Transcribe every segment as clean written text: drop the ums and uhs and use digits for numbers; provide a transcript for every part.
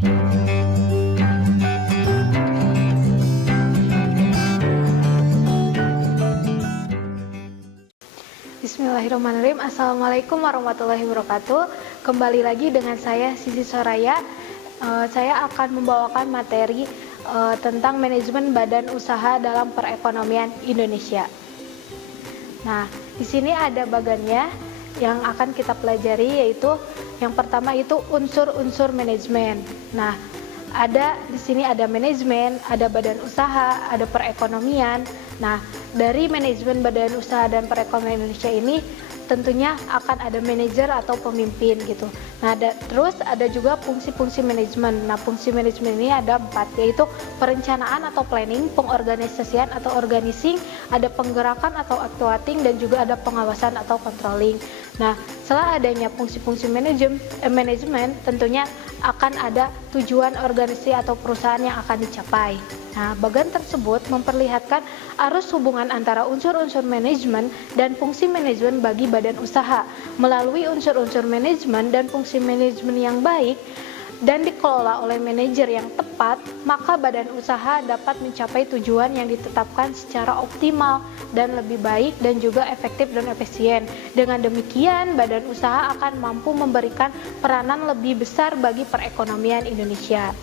Bismillahirrahmanirrahim. Assalamualaikum warahmatullahi wabarakatuh. Kembali lagi dengan saya Sisi Soraya. Saya akan membawakan materi tentang manajemen badan usaha dalam perekonomian Indonesia. Nah, di sini ada bagannya yang akan kita pelajari, yaitu yang pertama itu unsur-unsur manajemen. Nah, di sini ada manajemen, ada badan usaha, ada perekonomian. Nah, dari manajemen badan usaha dan perekonomian Indonesia ini tentunya akan ada manajer atau pemimpin gitu. Nah, terus ada juga fungsi-fungsi manajemen. Nah, fungsi manajemen ini ada 4, yaitu perencanaan atau planning, pengorganisasian atau organizing, ada penggerakan atau actuating, dan juga ada pengawasan atau controlling. Nah, setelah adanya fungsi-fungsi manajemen, tentunya akan ada tujuan organisasi atau perusahaan yang akan dicapai. Nah, bagan tersebut memperlihatkan arus hubungan antara unsur-unsur manajemen dan fungsi manajemen bagi badan usaha. Melalui unsur-unsur manajemen dan fungsi manajemen yang baik dan dikelola oleh manajer yang tepat, maka badan usaha dapat mencapai tujuan yang ditetapkan secara optimal dan lebih baik dan juga efektif dan efisien. Dengan demikian, badan usaha akan mampu memberikan peranan lebih besar bagi perekonomian Indonesia.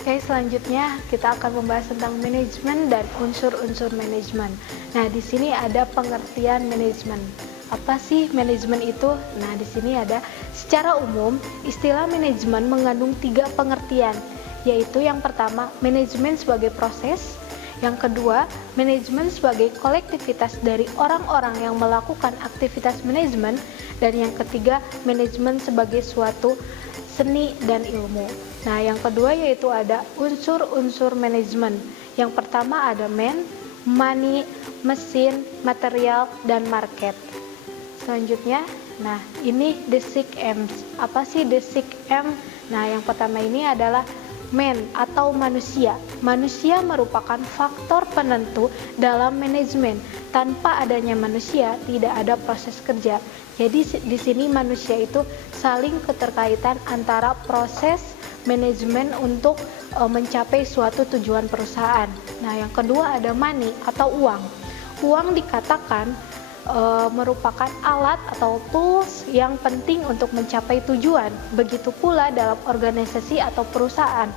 Oke, selanjutnya kita akan membahas tentang manajemen dan unsur-unsur manajemen. Nah, di sini ada pengertian manajemen. Apa sih manajemen itu? Nah, di sini ada secara umum istilah manajemen mengandung 3 pengertian, yaitu yang pertama manajemen sebagai proses, yang kedua manajemen sebagai kolektivitas dari orang-orang yang melakukan aktivitas manajemen, dan yang ketiga manajemen sebagai suatu seni dan ilmu. Nah, yang kedua yaitu ada unsur-unsur manajemen. Yang pertama ada money, mesin, material, dan market. Selanjutnya, nah ini the 6M's. Apa sih the 6M? Nah, yang pertama ini adalah atau manusia. Manusia merupakan faktor penentu dalam manajemen. Tanpa adanya manusia, tidak ada proses kerja. Jadi di sini manusia itu saling keterkaitan antara proses manajemen untuk mencapai suatu tujuan perusahaan. Nah, yang kedua ada money atau uang. Uang dikatakan merupakan alat atau tools yang penting untuk mencapai tujuan. Begitu pula dalam organisasi atau perusahaan.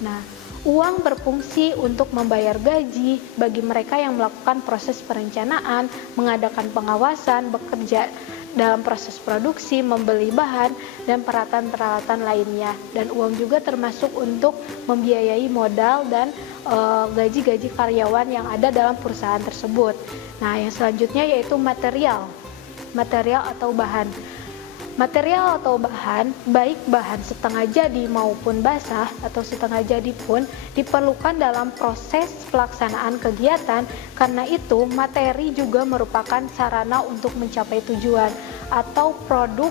Nah, uang berfungsi untuk membayar gaji bagi mereka yang melakukan proses perencanaan, mengadakan pengawasan, bekerja dalam proses produksi, membeli bahan, dan peralatan-peralatan lainnya. Dan uang juga termasuk untuk membiayai modal dan gaji-gaji karyawan yang ada dalam perusahaan tersebut. Nah, yang selanjutnya yaitu material atau bahan. Material atau bahan, baik bahan setengah jadi maupun basah atau setengah jadi pun diperlukan dalam proses pelaksanaan kegiatan. Karena itu, materi juga merupakan sarana untuk mencapai tujuan atau produk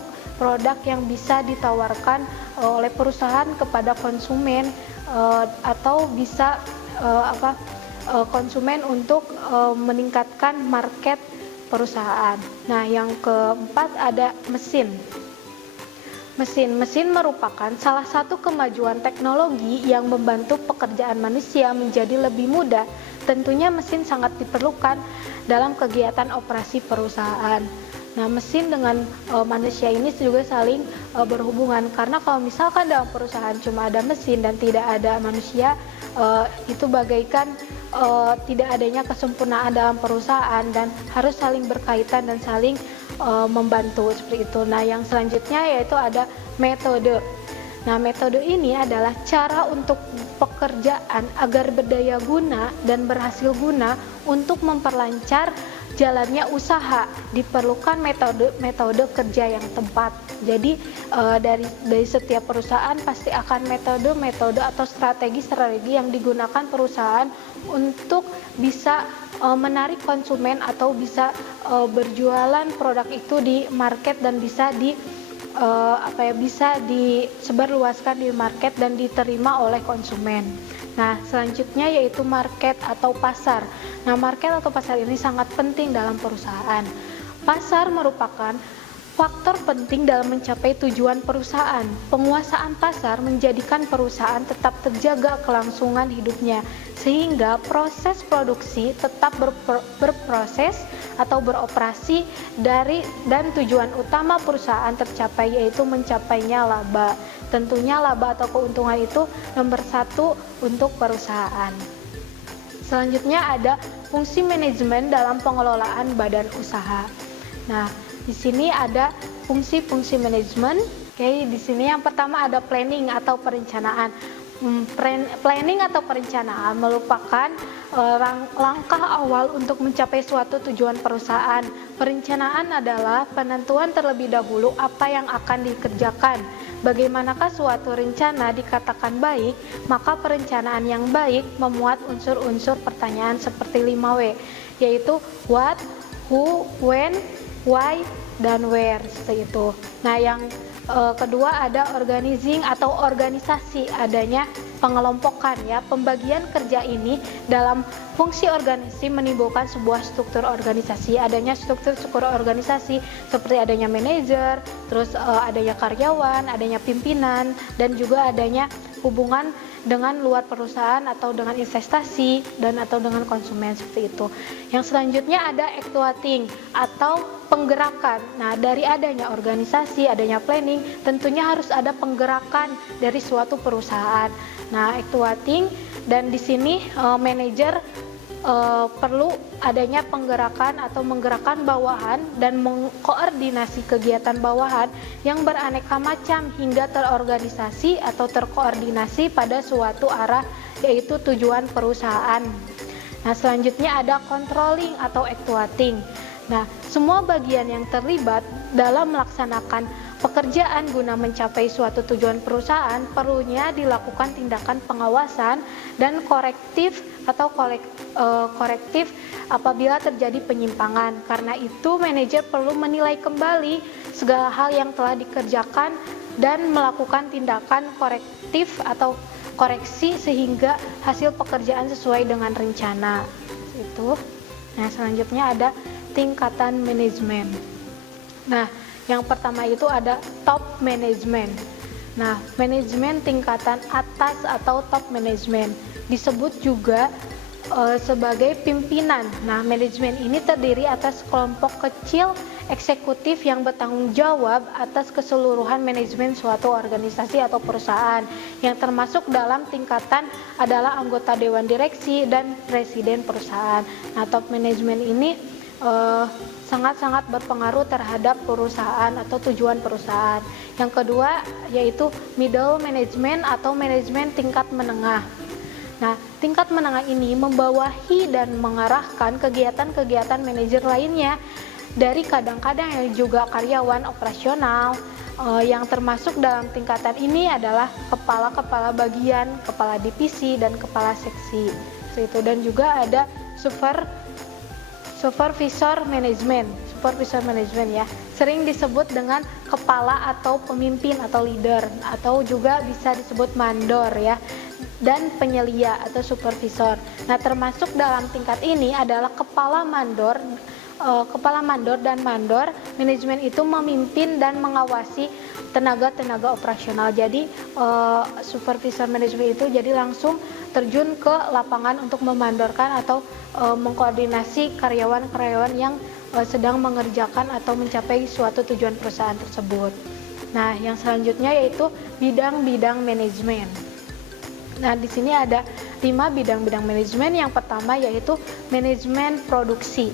yang bisa ditawarkan oleh perusahaan kepada konsumen atau bisa konsumen untuk meningkatkan market perusahaan. Nah, yang keempat ada mesin. Mesin merupakan salah satu kemajuan teknologi yang membantu pekerjaan manusia menjadi lebih mudah. Tentunya mesin sangat diperlukan dalam kegiatan operasi perusahaan. Nah, mesin dengan manusia ini juga saling berhubungan, karena kalau misalkan dalam perusahaan cuma ada mesin dan tidak ada manusia, itu bagaikan tidak adanya kesempurnaan dalam perusahaan dan harus saling berkaitan dan saling membantu seperti itu. Nah, yang selanjutnya yaitu ada metode. Nah, metode ini adalah cara untuk pekerjaan agar berdaya guna dan berhasil guna untuk memperlancar jalannya usaha. Diperlukan metode kerja yang tepat. Jadi dari setiap perusahaan pasti akan metode atau strategi yang digunakan perusahaan untuk bisa menarik konsumen atau bisa berjualan produk itu di market dan bisa bisa disebarluaskan di market dan diterima oleh konsumen. Nah, selanjutnya yaitu market atau pasar. Nah, market atau pasar ini sangat penting dalam perusahaan. Pasar merupakan faktor penting dalam mencapai tujuan perusahaan. Penguasaan pasar menjadikan perusahaan tetap terjaga kelangsungan hidupnya, sehingga proses produksi tetap berproses atau beroperasi dan tujuan utama perusahaan tercapai, yaitu mencapainya laba. Tentunya laba atau keuntungan itu nomor satu untuk perusahaan. Selanjutnya ada fungsi manajemen dalam pengelolaan badan usaha. Nah, di sini ada fungsi-fungsi manajemen. Oke, di sini yang pertama ada planning atau perencanaan. Planning atau perencanaan merupakan langkah awal untuk mencapai suatu tujuan perusahaan. Perencanaan adalah penentuan terlebih dahulu apa yang akan dikerjakan. Bagaimanakah suatu rencana dikatakan baik, maka perencanaan yang baik memuat unsur-unsur pertanyaan seperti 5W, yaitu what, who, when, why, dan where, seperti itu. Nah, yang kedua ada organizing atau organisasi, adanya pengelompokan ya. Pembagian kerja ini dalam fungsi organisasi menimbulkan sebuah struktur organisasi. Adanya struktur organisasi seperti adanya manajer, terus adanya karyawan, adanya pimpinan, dan juga adanya hubungan dengan luar perusahaan atau dengan investasi dan atau dengan konsumen, seperti itu. Yang selanjutnya ada actuating atau penggerakan. Nah, dari adanya organisasi, adanya planning, tentunya harus ada penggerakan dari suatu perusahaan. Nah, actuating, dan di sini manajer perlu adanya penggerakan atau menggerakkan bawahan dan mengkoordinasi kegiatan bawahan yang beraneka macam hingga terorganisasi atau terkoordinasi pada suatu arah, yaitu tujuan perusahaan. Nah, selanjutnya ada controlling atau actuating. Nah, semua bagian yang terlibat dalam melaksanakan pekerjaan guna mencapai suatu tujuan perusahaan perlunya dilakukan tindakan pengawasan dan korektif atau korektif apabila terjadi penyimpangan. Karena itu manajer perlu menilai kembali segala hal yang telah dikerjakan dan melakukan tindakan korektif atau koreksi sehingga hasil pekerjaan sesuai dengan rencana. Itu. Nah, selanjutnya ada tingkatan manajemen. Nah, yang pertama itu ada top management. Nah, manajemen tingkatan atas atau top management disebut juga sebagai pimpinan. Nah, manajemen ini terdiri atas kelompok kecil eksekutif yang bertanggung jawab atas keseluruhan manajemen suatu organisasi atau perusahaan, yang termasuk dalam tingkatan adalah anggota dewan direksi dan presiden perusahaan. Nah, top management ini sangat-sangat berpengaruh terhadap perusahaan atau tujuan perusahaan. Yang kedua yaitu middle management atau manajemen tingkat menengah. Nah, tingkat menengah ini membawahi dan mengarahkan kegiatan-kegiatan manajer lainnya, dari kadang-kadang yang juga karyawan operasional. Yang termasuk dalam tingkatan ini adalah kepala-kepala bagian, kepala divisi, dan kepala seksi. Itu. Dan juga ada supervisor manajemen ya, sering disebut dengan kepala atau pemimpin atau leader, atau juga bisa disebut mandor ya, dan penyelia atau supervisor. Nah, termasuk dalam tingkat ini adalah kepala mandor dan mandor manajemen itu memimpin dan mengawasi tenaga-tenaga operasional. Jadi supervisor manajemen itu jadi langsung terjun ke lapangan untuk memandorkan atau mengkoordinasi karyawan-karyawan yang sedang mengerjakan atau mencapai suatu tujuan perusahaan tersebut. Nah, yang selanjutnya yaitu bidang-bidang manajemen. Nah, di sini ada 5 bidang-bidang manajemen. Yang pertama yaitu manajemen produksi.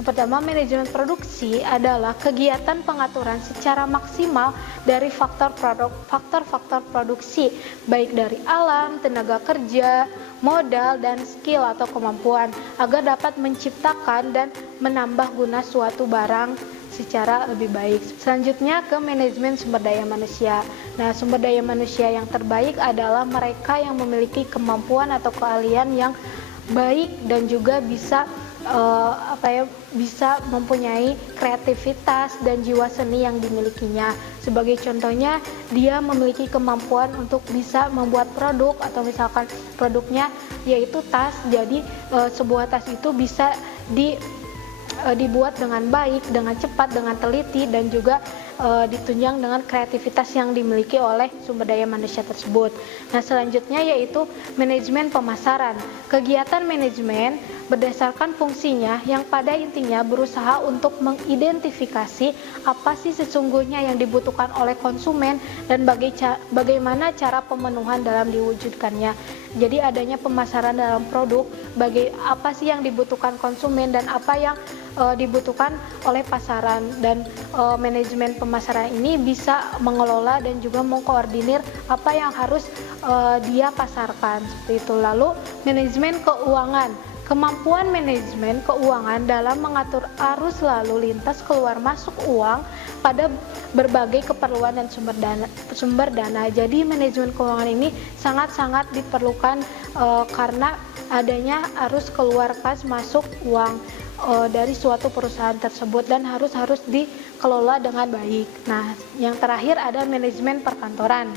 Yang pertama, manajemen produksi adalah kegiatan pengaturan secara maksimal dari faktor-faktor produksi, baik dari alam, tenaga kerja, modal, dan skill atau kemampuan, agar dapat menciptakan dan menambah guna suatu barang secara lebih baik. Selanjutnya ke manajemen sumber daya manusia. Nah, sumber daya manusia yang terbaik adalah mereka yang memiliki kemampuan atau keahlian yang baik dan juga bisa bisa mempunyai kreativitas dan jiwa seni yang dimilikinya. Sebagai contohnya, dia memiliki kemampuan untuk bisa membuat produk, atau misalkan produknya yaitu tas. Jadi sebuah tas itu bisa dibuat dengan baik, dengan cepat, dengan teliti, dan juga ditunjang dengan kreativitas yang dimiliki oleh sumber daya manusia tersebut. Nah, selanjutnya yaitu manajemen pemasaran. Kegiatan manajemen berdasarkan fungsinya yang pada intinya berusaha untuk mengidentifikasi apa sih sesungguhnya yang dibutuhkan oleh konsumen dan bagaimana cara pemenuhan dalam diwujudkannya. Jadi adanya pemasaran dalam produk, apa sih yang dibutuhkan konsumen dan apa yang dibutuhkan oleh pasaran, dan manajemen pemasaran ini bisa mengelola dan juga mengkoordinir apa yang harus dia pasarkan seperti itu. Lalu manajemen keuangan. Kemampuan manajemen keuangan dalam mengatur arus lalu lintas keluar masuk uang pada berbagai keperluan dan sumber dana. Jadi manajemen keuangan ini sangat-sangat diperlukan karena adanya arus keluar kas masuk uang dari suatu perusahaan tersebut dan harus dikelola dengan baik. Nah, yang terakhir ada manajemen perkantoran.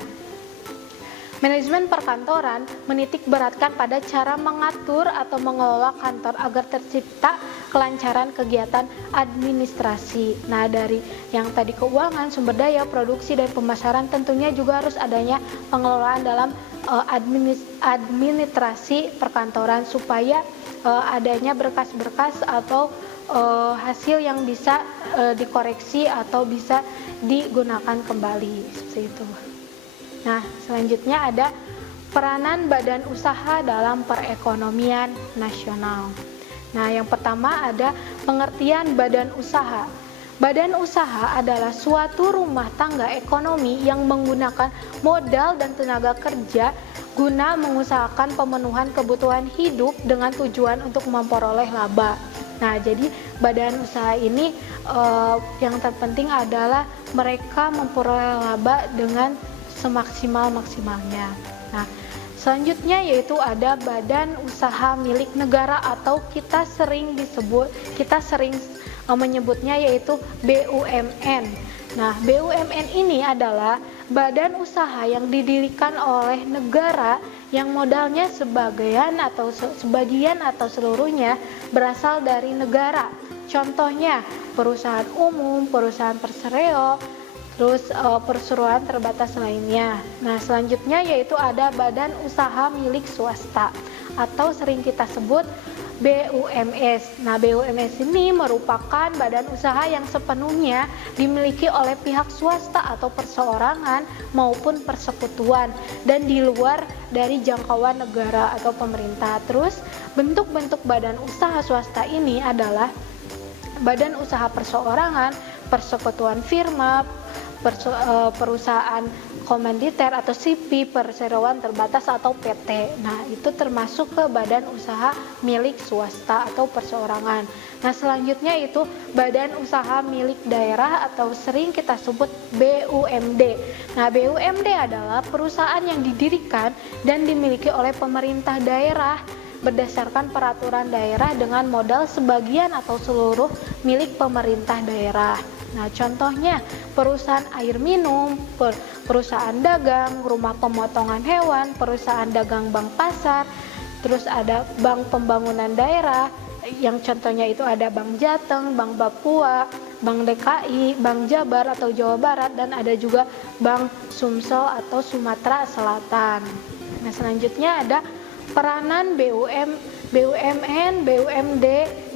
Manajemen perkantoran menitik beratkan pada cara mengatur atau mengelola kantor agar tercipta kelancaran kegiatan administrasi. Nah, dari yang tadi keuangan, sumber daya, produksi, dan pemasaran, tentunya juga harus adanya pengelolaan dalam administrasi perkantoran supaya adanya berkas-berkas atau hasil yang bisa dikoreksi atau bisa digunakan kembali seperti itu. Nah, selanjutnya ada peranan badan usaha dalam perekonomian nasional. Nah, yang pertama ada pengertian badan usaha. Badan usaha adalah suatu rumah tangga ekonomi yang menggunakan modal dan tenaga kerja guna mengusahakan pemenuhan kebutuhan hidup dengan tujuan untuk memperoleh laba. Nah, jadi badan usaha ini yang terpenting adalah mereka memperoleh laba dengan semaksimal-maksimalnya. Nah, selanjutnya yaitu ada badan usaha milik negara atau kita sering menyebutnya yaitu BUMN. Nah, BUMN ini adalah badan usaha yang didirikan oleh negara yang modalnya sebagian atau seluruhnya berasal dari negara. Contohnya perusahaan umum, perusahaan persereo, terus perseroan terbatas lainnya. Nah, selanjutnya yaitu ada badan usaha milik swasta atau sering kita sebut BUMS. Nah, BUMS ini merupakan badan usaha yang sepenuhnya dimiliki oleh pihak swasta atau perseorangan maupun persekutuan dan di luar dari jangkauan negara atau pemerintah. Terus, bentuk-bentuk badan usaha swasta ini adalah badan usaha perseorangan, persekutuan firma, perusahaan komanditer atau CP, perseroan terbatas atau PT. Nah, itu termasuk ke badan usaha milik swasta atau perseorangan. Nah, selanjutnya itu badan usaha milik daerah atau sering kita sebut BUMD. Nah, BUMD adalah perusahaan yang didirikan dan dimiliki oleh pemerintah daerah berdasarkan peraturan daerah dengan modal sebagian atau seluruh milik pemerintah daerah. Nah, contohnya perusahaan air minum, perusahaan dagang, rumah pemotongan hewan, perusahaan dagang bank pasar, terus ada bank pembangunan daerah, yang contohnya itu ada Bank Jateng, Bank Papua, Bank DKI, Bank Jabar atau Jawa Barat, dan ada juga Bank Sumsel atau Sumatera Selatan. Nah, selanjutnya ada peranan BUMN, BUMD,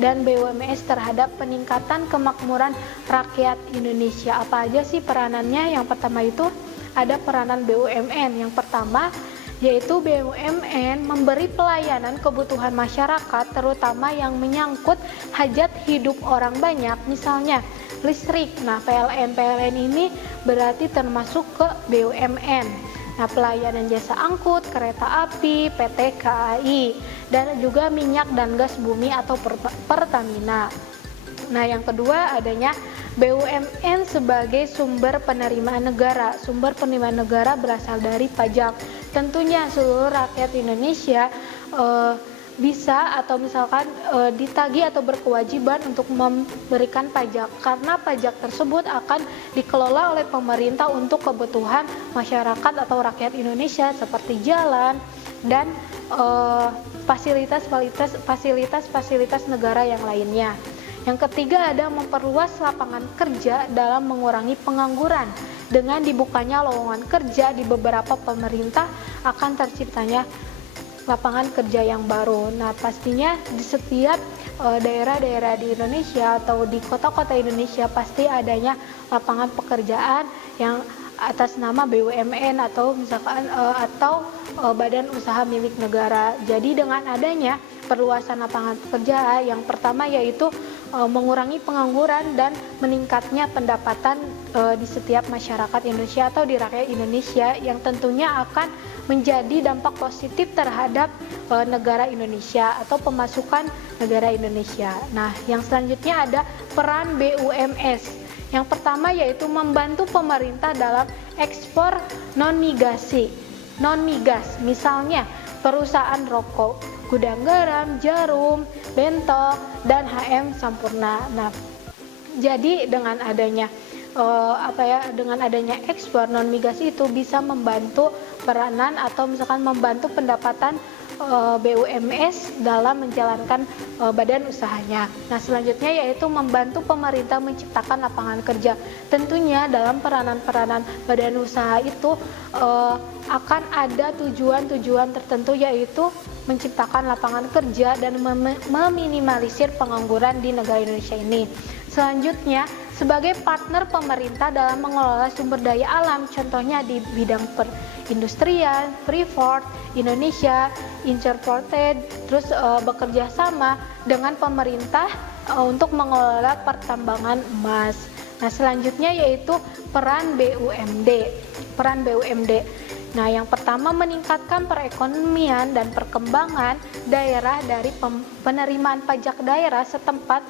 dan BUMS terhadap peningkatan kemakmuran rakyat Indonesia. Apa aja sih peranannya? Yang pertama itu ada peranan BUMN. Yang pertama yaitu BUMN memberi pelayanan kebutuhan masyarakat terutama yang menyangkut hajat hidup orang banyak, misalnya listrik. Nah, PLN ini berarti termasuk ke BUMN. Nah, pelayanan jasa angkut, kereta api, PT KAI, dan juga minyak dan gas bumi atau Pertamina. Nah, yang kedua adanya BUMN sebagai sumber penerimaan negara. Sumber penerimaan negara berasal dari pajak. Tentunya seluruh rakyat Indonesia bisa atau misalkan ditagih atau berkewajiban untuk memberikan pajak, karena pajak tersebut akan dikelola oleh pemerintah untuk kebutuhan masyarakat atau rakyat Indonesia seperti jalan dan fasilitas negara yang lainnya. Yang ketiga ada memperluas lapangan kerja dalam mengurangi pengangguran. Dengan dibukanya lowongan kerja di beberapa pemerintah akan terciptanya lapangan kerja yang baru. Nah, pastinya di setiap daerah-daerah di Indonesia atau di kota-kota Indonesia pasti adanya lapangan pekerjaan yang atas nama BUMN atau misalkan badan usaha milik negara. Jadi dengan adanya perluasan lapangan pekerjaan, yang pertama yaitu mengurangi pengangguran dan meningkatnya pendapatan di setiap masyarakat Indonesia atau di rakyat Indonesia, yang tentunya akan menjadi dampak positif terhadap negara Indonesia atau pemasukan negara Indonesia. Nah, yang selanjutnya ada peran BUMS. Yang pertama yaitu membantu pemerintah dalam ekspor non-migas, misalnya perusahaan rokok, gudang garam, jarum, bentok, dan HM Sampurna. Nah, jadi dengan adanya ekspor non migas itu bisa membantu peranan atau misalkan membantu pendapatan BUMS dalam menjalankan badan usahanya. Nah, selanjutnya yaitu membantu pemerintah menciptakan lapangan kerja. Tentunya dalam peranan-peranan badan usaha itu akan ada tujuan-tujuan tertentu, yaitu menciptakan lapangan kerja dan meminimalisir pengangguran di negara Indonesia ini. Selanjutnya, sebagai partner pemerintah dalam mengelola sumber daya alam, contohnya di bidang perindustrian, Freeport Indonesia, Interported, terus bekerja sama dengan pemerintah untuk mengelola pertambangan emas. Nah, selanjutnya yaitu peran BUMD. Nah, yang pertama meningkatkan perekonomian dan perkembangan daerah dari penerimaan pajak daerah setempat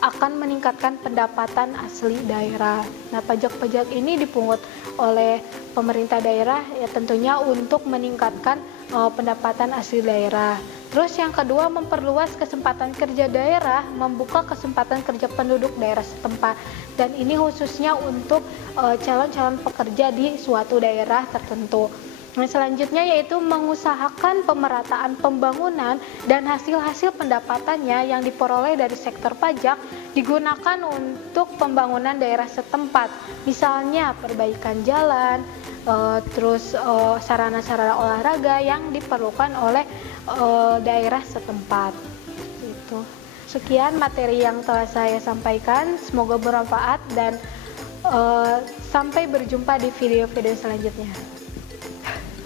akan meningkatkan pendapatan asli daerah. Nah, pajak-pajak ini dipungut oleh pemerintah daerah ya tentunya untuk meningkatkan pendapatan asli daerah. Terus yang kedua, memperluas kesempatan kerja daerah, membuka kesempatan kerja penduduk daerah setempat. Dan ini khususnya untuk calon-calon pekerja di suatu daerah tertentu. Nah, selanjutnya yaitu mengusahakan pemerataan pembangunan dan hasil-hasil pendapatannya yang diperoleh dari sektor pajak digunakan untuk pembangunan daerah setempat. Misalnya perbaikan jalan, terus sarana-sarana olahraga yang diperlukan oleh daerah setempat. Itu. Sekian materi yang telah saya sampaikan, semoga bermanfaat dan sampai berjumpa di video-video selanjutnya.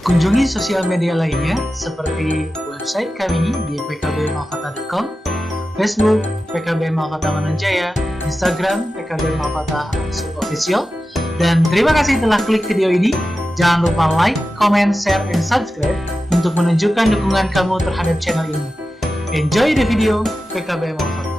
Kunjungi sosial media lainnya seperti website kami di pkbmalkata.com, Facebook PKB Malkata Mananjaya, Instagram PKB Malkata _official. Dan terima kasih telah klik video ini. Jangan lupa like, comment, share, dan subscribe untuk menunjukkan dukungan kamu terhadap channel ini. Enjoy the video PKB Malkata.